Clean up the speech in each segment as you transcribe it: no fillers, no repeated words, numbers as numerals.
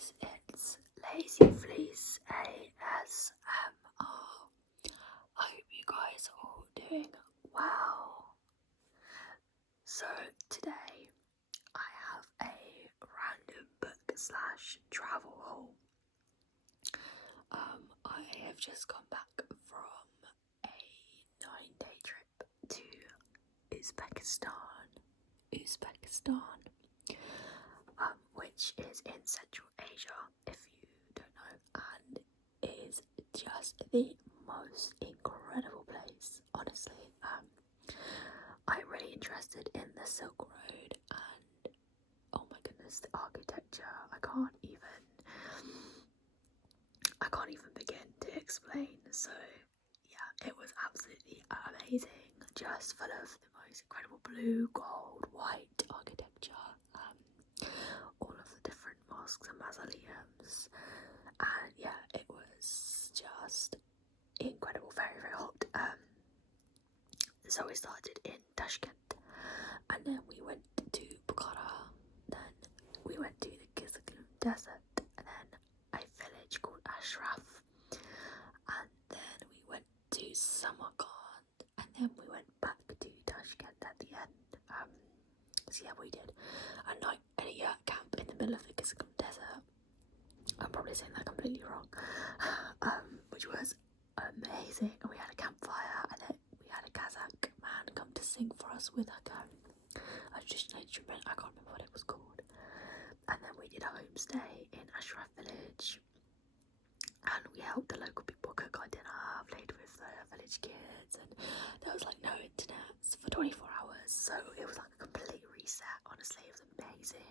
guys, it's Lazy Fleece ASMR. I hope you guys are all doing well. So today I have a random book / travel haul. I have just come back from a 9-day trip to Uzbekistan, which is in Central Asia, if you don't know, and is just the most incredible place, honestly. I'm really interested in the Silk Road, and oh my goodness, the architecture, I can't even begin to explain. So yeah, it was absolutely amazing, just full of the most incredible blue, gold, white architecture, all of the different mosques and mausoleums, and yeah, it was just incredible, very, very hot. So we started in Tashkent, and then we went to Bukhara, then we went to the Kizilkum Desert, and then a village called Ashraf, and then we went to Samarkand, and then we went back to Tashkent at the end. So yeah, we did a night and a year camp in the middle of the Kizilkum Desert. I'm probably saying that completely wrong, which was amazing. And we had a campfire, and then we had a Kazakh man come to sing for us with like a traditional instrument. I can't remember what it was called. And then we did a homestay in Ashraf village, and we helped the local people cook our dinner, played with the village kids, and there was like no internet for 24 hours, so it was like a complete reset. Honestly, it was amazing.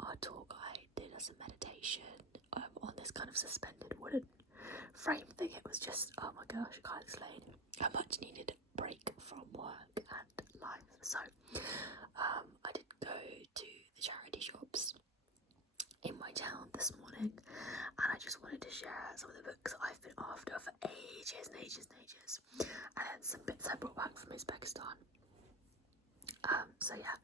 Our tour guide did us a meditation on this kind of suspended wooden frame thing. It was just, oh my gosh, I can't explain a much needed break from work and life. So I did go to the charity shops in my town this morning, and I just wanted to share some of the books I've been after for ages and ages and ages, and then some bits I brought back from Uzbekistan. So yeah,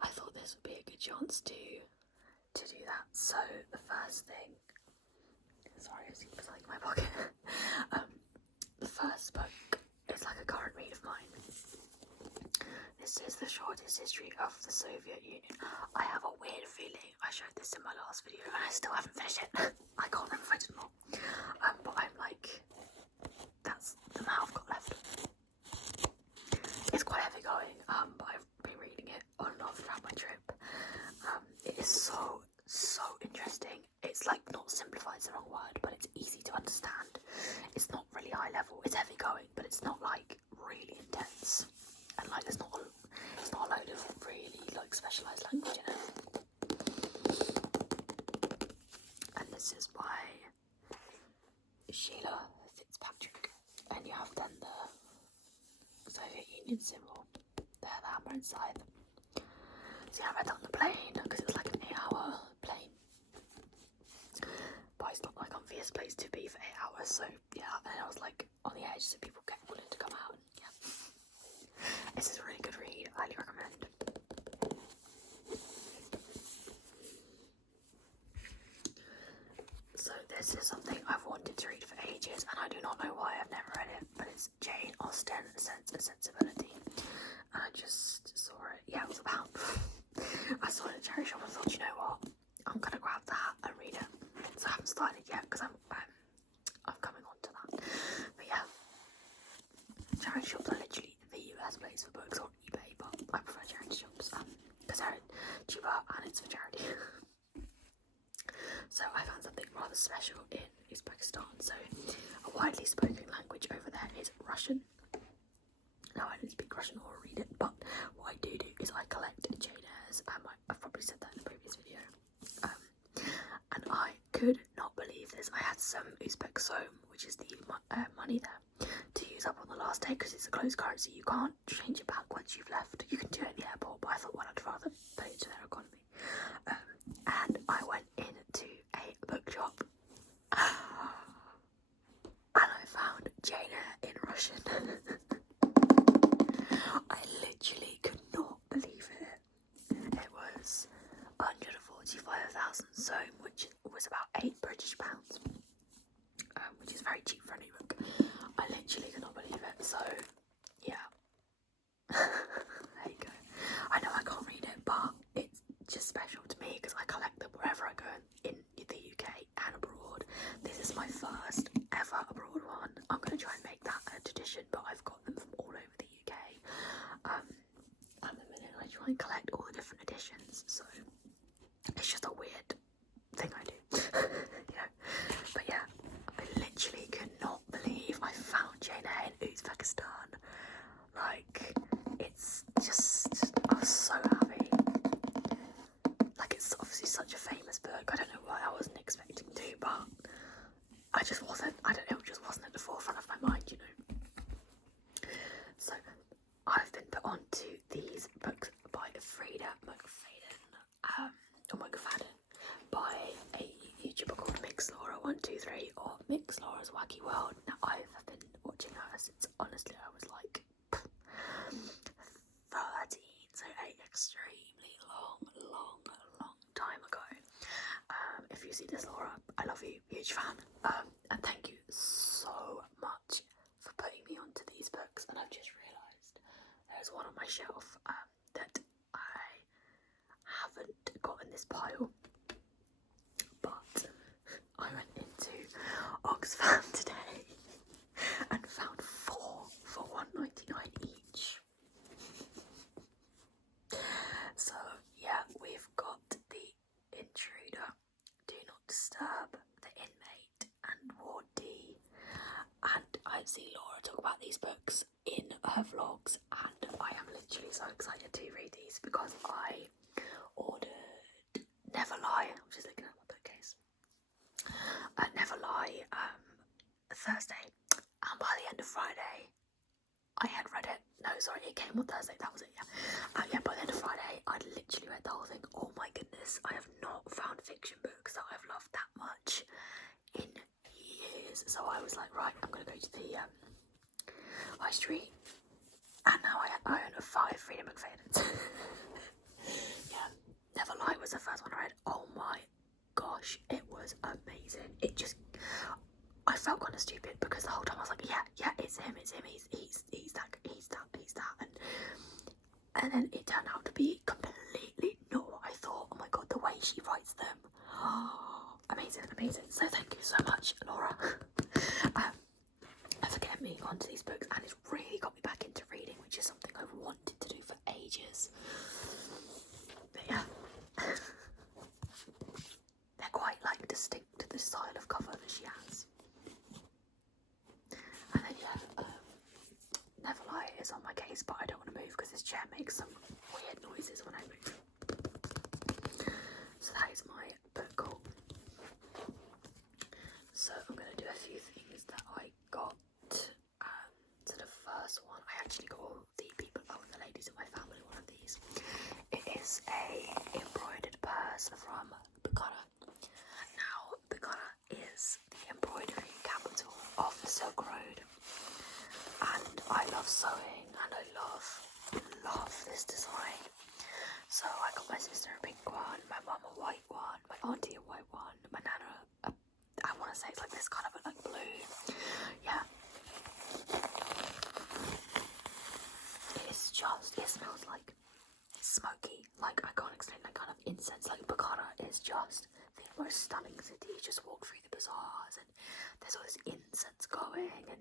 I thought this would be a good chance to do that. So the first thing, sorry, I keep something in my pocket. The first book is like a current read of mine. This is The Shortest History of the Soviet Union. I have a weird feeling I showed this in my last video and I still haven't finished it. I can't remember if I did or not. But I'm like, that's the amount I've got left. It's quite heavy going, but I've been reading it on and off throughout my trip. It is so interesting. It's like not simplified, it's the wrong word, but it's easy to understand. It's not really high level. It's heavy going, but it's not like really intense. And like it's not a load of really like specialised language in it. And this is by Sheila Fitzpatrick, and you have then the Soviet Union symbol there, the hammer and scythe. So yeah, I read that on the plane because it was like an 8-hour plane. But it's not like obvious place to be for 8 hours, so yeah, and I was like on the edge so people get willing to come out, and yeah. This is a really good read, I highly recommend. So this is something I've wanted to read for ages, and I do not know why I've never read it, but it's Jane Austen, Sense and Sensibility. And I just saw it, yeah, it was about I saw it at a charity shop and I thought, you know what, I'm gonna grab that and read it. So I haven't started yet because I'm coming on to that. But yeah, charity shops are literally the best place for books on eBay, but I prefer charity shops because they're cheaper and it's for charity. So I found something rather special in Uzbekistan. So a widely spoken language over there is Russian. Now I don't speak Russian or read it, but what I do is I collect Jane Eyres. I've probably said that in the previous video. And I could not believe this. I had some Uzbek som, which is the money there, to use up on the last day because it's a closed currency. You can't change it back once you've left. You can do it at the airport, but I thought, well, I'd rather put it to their economy. And I went into a bookshop and I found Jane Eyre in Russian. I literally could not believe it. It was 140 45,000 sohm, which was about £8 British, which is very cheap for an ebook. I literally cannot believe it. So yeah, there you go. I know I can't read it, but it's just special to me because I collect them wherever I go in the UK and abroad. This is my first ever abroad one. I'm going to try and make that a tradition, but I've got them from all over the UK. At the minute I try and collect all the different editions, so it's just a weird thing I do, you know. But yeah, I literally could not believe I found Jane Eyre in Uzbekistan. Like, it's just, I was so happy. Like, it's obviously such a famous book. I don't know why I wasn't expecting to, but I just wasn't, I don't know, it just wasn't at the forefront of my mind, you know. So I've been put on to these books by Freida McFadden by a YouTuber called MixLaura123 or MixLaura's Wacky World. Now I've been watching her since, honestly, I was like 13, so a extremely long time ago. If you see this, Laura, I love you, huge fan, and thank you so much for putting me onto these books. And I've just realised there's one on my shelf that I haven't got in this pile, but I went into Oxfam today and found 4 for £1.99 each. So yeah, we've got The Intruder, Do Not Disturb, The Inmate, and Ward D. And I see Laura talk about these books in her vlogs, and I am literally so excited to read these because I ordered Never Lie. I'm just looking at my bookcase. Never Lie Thursday, and by the end of Friday I had read it. No, sorry, it came on Thursday, that was it, yeah. Yeah, by the end of Friday I'd literally read the whole thing. Oh my goodness, I have not found fiction books that I've loved that much in years. So I was like, right, I'm gonna go to the high street, and now I own 5 Freida McFaddens. Yeah, Never Lie was the first one I read. Oh my gosh, it was amazing. It just, I felt kind of stupid because the whole time I was like, yeah, it's him, he's that, and then it turned out to be completely not what I thought. Oh my god, the way she writes them, amazing. So thank you so much, Laura, for getting me onto these books, and it's really got me back into reading, which is something I've wanted to do for ages. But yeah, they're quite like distinct to the style of cover that she has. And then yeah, Never Lie is on my case, but I don't want to move because this chair makes some weird noises when I move. So that is my book haul. So I'm going to do a few things that I got. So the first one, I actually got all the ladies in my family one of these. It is a embroidered purse from Bukhara. Now, Bukhara is the embroidery capital of the Silk Road, and I love sewing, and I love this design. So I got my sister a pink one, my mum a white one, my auntie a white one, my nana I want to say it's like this kind of like blue. Yeah, it smells like smoky, like I can't explain, that kind of incense. Like Bukhara is just the most stunning city. You just walk through the bazaars and there's all this incense going, and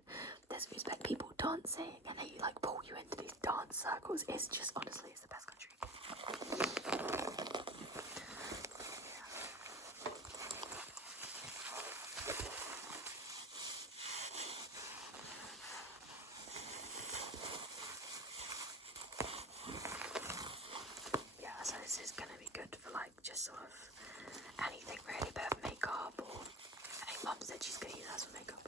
there's Uzbek people dancing, and they like pull you into these dance circles. It's just, honestly, it's the best country. Yeah, so this is gonna be good for like just sort of anything really, bit of makeup, or I think Mum said she's gonna use that for makeup.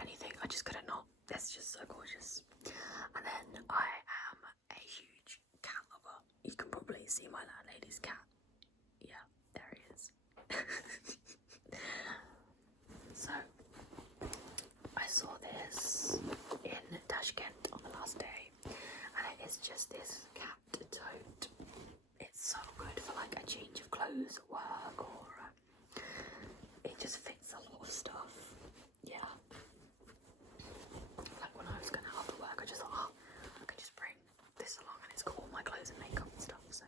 Anything, I just couldn't not. It's just so gorgeous. And then I am a huge cat lover. You can probably see my landlady's cat. Yeah, there he is. So I saw this in Tashkent on the last day, and it is just this cat tote. It's so good for like a change of clothes. clothes at work, or it just fits a lot of stuff. Yeah. Like when I was going out for work, I just thought, oh, I could just bring this along, and it's got all my clothes and makeup and stuff. So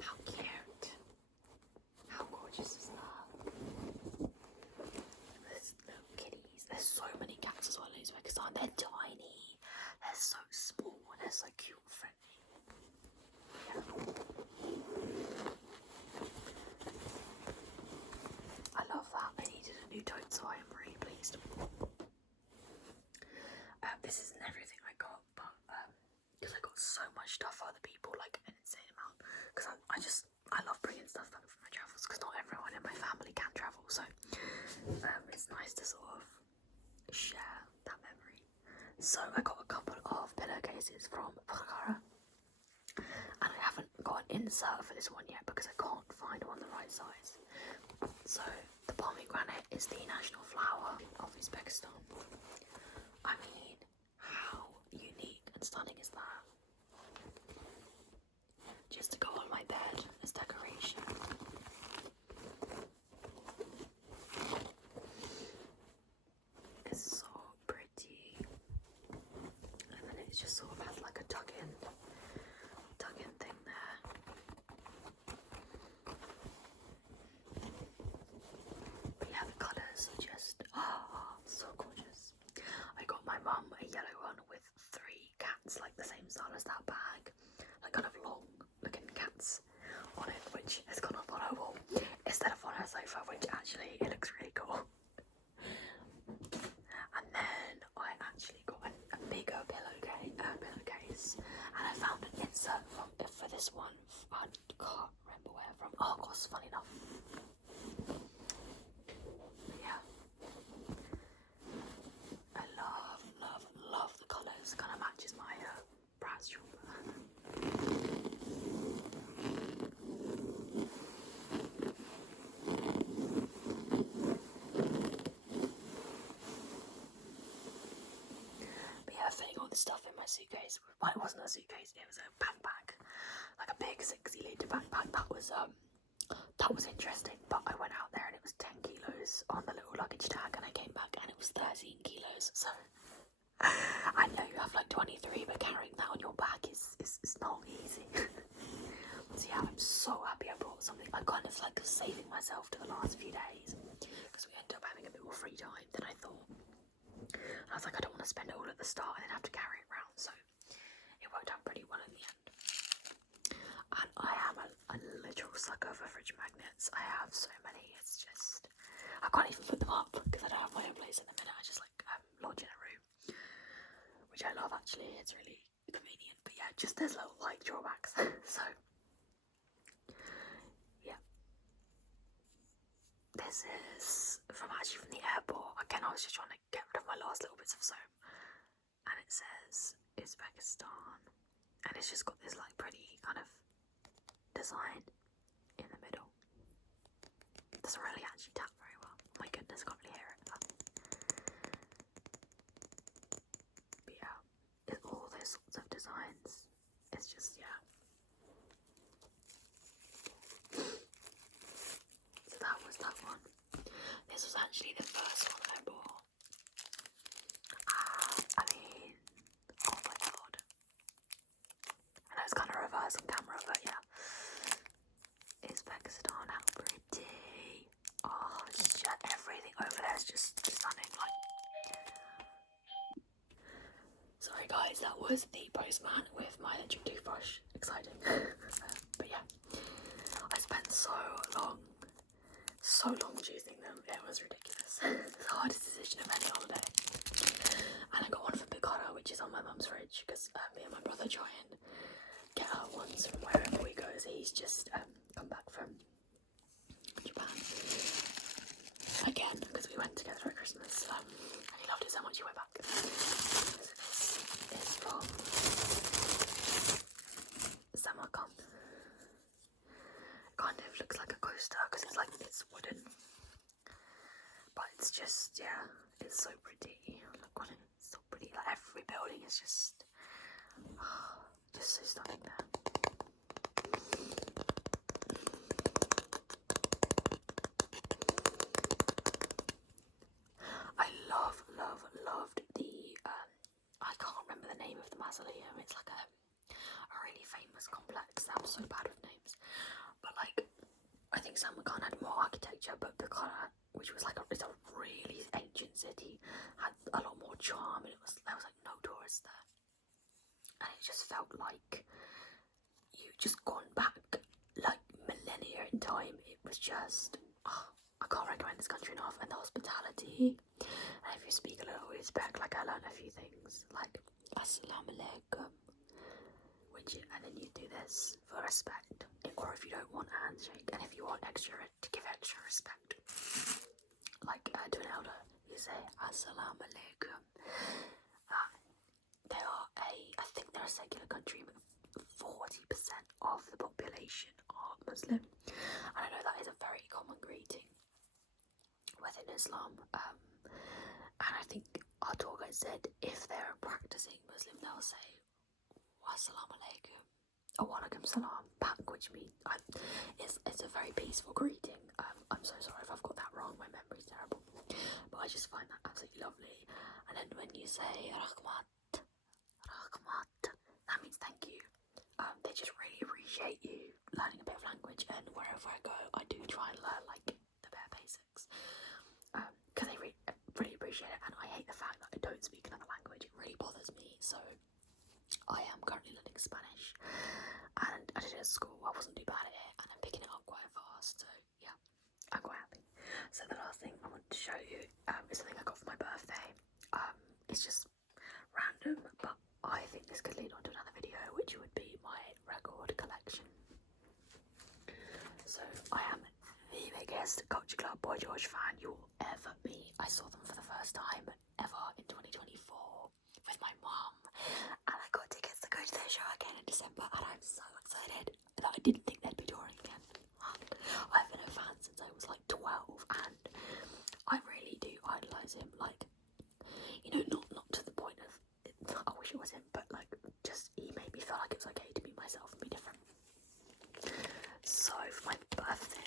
how cute! How gorgeous is that? There's little kitties. There's so many cats as well in Uzbekistan. They're tiny. They're so small and they're so cute and friendly. Yeah. I love that. I needed a new tote, so I am really pleased. This isn't everything I got, but because I got so much stuff for other people, like an insane amount. Because I love bringing stuff back from my travels, because not everyone in my family can travel, so it's nice to sort of share that memory. So I got a couple of pillowcases from Bukhara, and I haven't got an insert for this one yet because I can't find one the right size. So the pomegranate is the national flower of Uzbekistan. I mean, how unique and stunning is that? Just to go on my bed as decoration. It's so pretty. And then it just sort of has like a tuck-in thing there. But yeah, the colours are just so gorgeous. I got my mum a yellow one with 3 cats, like the same style as that bag, like kind of long looking cats on it, which has gone up on her wall instead of on her sofa, which actually it looks really cool. And then I actually got a bigger pillowcase, and I found an insert for this one. I can't remember where from. Oh, of course, funny enough. Yeah. I love the colours. Kind of matches my Brad's jumper. But yeah, fitting all the stuff in my suitcase. Well, it wasn't a suitcase. It was a backpack, like a big 60-litre backpack. That was interesting. But I went out there and it was 10 kilos on the little luggage tag, and I came back and it was 13 kilos. So I know you have like 23, but carrying that on your back is not easy. So yeah, I'm so happy I brought something. I kind of like saving myself to the last few days because we ended up having a bit more free time than I thought. And I was like, I don't want to spend it all at the start and then have to carry it around. So it worked out pretty well in the end. And I am a literal sucker for fridge magnets. I have so many. It's just, I can't even put them up because I don't have my own place at the minute. I just like lodge in a room, which I love actually. It's really convenient. But yeah, just there's little like drawbacks. So yeah, this is from the airport. Again, I was just trying to get rid of my last little bits of soap, and it says Uzbekistan, and it's just got this like pretty kind of design in the middle. It doesn't really actually tap very well. My goodness, I can't really hear it. But yeah, it's all those sorts of designs. It's just, yeah. So that was that one. This was actually the first one I bought. I mean, oh my god. I know it's kind of reverse on camera, but yeah. Uzbekistan, how pretty. Oh, shit, everything over there is just stunning. Like, sorry guys, that was the postman with my electric toothbrush. Exciting. But yeah, I spent so long choosing them. It was ridiculous. It's the hardest decision of any holiday. And I got one from Bukhara, which is on my mum's fridge, because me and my brother try and get her ones from wherever we go. So he's just come back from Japan again, because we went together at Christmas. And he loved it so much he went back. So this is from Samarkand. Kind of looks like a coaster because it's wooden, but it's just, yeah, it's so pretty. Look on it, it's so pretty. Like every building is just so stunning there. name of the mausoleum. It's like a really famous complex. I'm so bad with names, but like I think Samarkand had more architecture, but Bukhara, which was like it's a really ancient city, had a lot more charm, and there was like no tourists there, and it just felt like you just gone back like millennia in time. It was just I can't recommend this country enough, and the hospitality. And if you speak a little Uzbek, like I learned a few things, like Assalamu alaikum, and then you do this for respect, or if you don't want a handshake, and if you want to give extra respect, like to an elder, you say Assalamu alaikum. I think they're a secular country, but 40% of the population are Muslim. And I know that is a very common greeting within Islam. And I think our tour guide said if they're a practicing Muslim, they'll say Wassalamu alaikum or walaikum salam back, which means it's a very peaceful greeting. I'm so sorry if I've got that wrong, my memory's terrible, but I just find that absolutely lovely. And then when you say rahmat, that means thank you. They just really appreciate you learning a bit of language, and wherever I go I do try and learn like the bare basics, because they really appreciate it. And I hate the fact that I don't speak another language. It really bothers me. So I am currently learning Spanish, and I did it at school. I wasn't too bad at it, and I'm picking it up quite fast. So yeah, I'm quite happy. So the last thing I want to show you is something I got for my birthday. It's just random, but I think this could lead on to another video, which would be my record collection. So I am the biggest Culture Club Boy George fan you will ever be. I saw them for the first time ever in 2024 with my mum, and I got tickets to go to their show again in December, and I'm so excited that I didn't think they'd be touring again. I've been a fan since I was like 12, and I really do idolise him. Like, you know, not to the point of I wish it was him, but like just he made me feel like it was okay to be myself and be different. So for my birthday,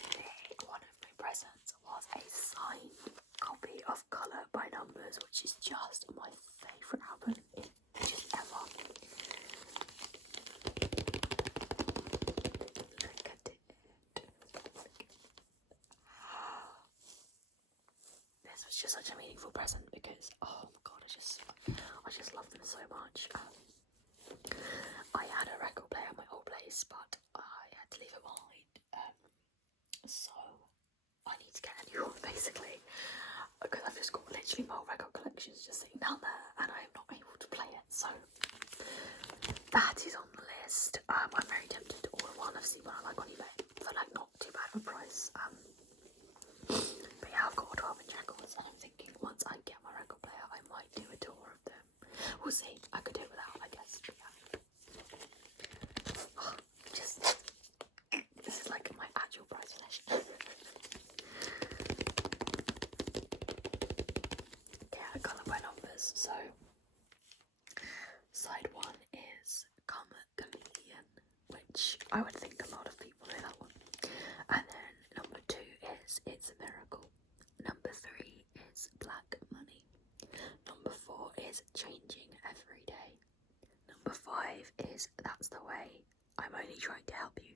one of my presents was a signed copy of Colour by Numbers, which is just my favourite album just ever. Look at it. This was just such a meaningful present because oh my god, I just love them so much. I had a record player at my old place, but I had to leave it behind. So I need to get a new one basically, because I've just got literally my old record collections just sitting down there, and I am not able to play it. So that is on the list. I'm very tempted to order one. I've seen one I like on eBay for like not too bad of a price. But yeah, I've got 12-inch records, and I'm thinking once I get my record player, I might do a tour of them. We'll see. I could do it without, I guess. But yeah. Oh, this is like my actual prize possession. Yeah, Colour by Numbers. So side one is Come Chameleon, which I would think a lot of people know that one. And then number 2 is It's a Miracle. Number 3 is Black Money. Number 4 is Changing Every Day. Number 5 is That's the Way, I'm Only Trying to Help You.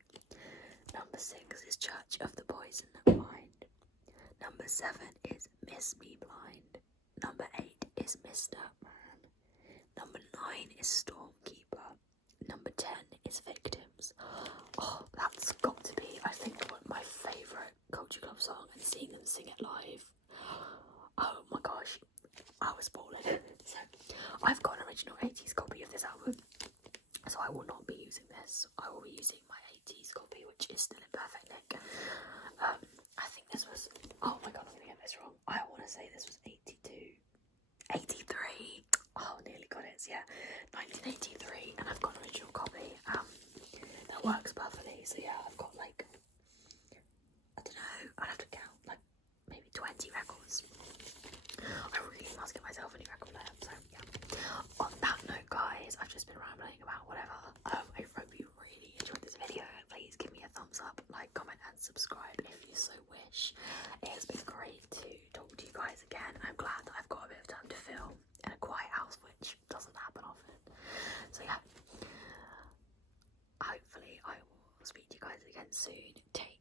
Number 6 is Church of the Poison Mind. Number 7 is Miss Me Blind. Number 8 is Mr. Man. Number 9 is Stormkeeper. Number 10 is Victims. Oh, that's got to be, I think, one of my favourite Culture Club song, and seeing them sing it live. Oh my gosh, I was balling. So I've got an original 80s copy of this album, so I will not be using this. I will be using my 80s copy, which is still in perfect nick. I think this was, oh my god, I'm gonna get this wrong. I want to say this was 82, 83. Oh, nearly got it. So yeah, 1983, and I've got an original copy that works perfectly. So yeah, I've got like, I don't know, I'd have to count like maybe 20 records. I really must get myself a new record player. So yeah. On that note, guys, I've just been rambling about whatever. I hope you really enjoyed this video. Please give me a thumbs up, like, comment, and subscribe if you so wish. It has been great to talk to you guys again. I'm glad that I've got a bit of time to film in a quiet house, which doesn't happen often. speak to you guys again soon. Take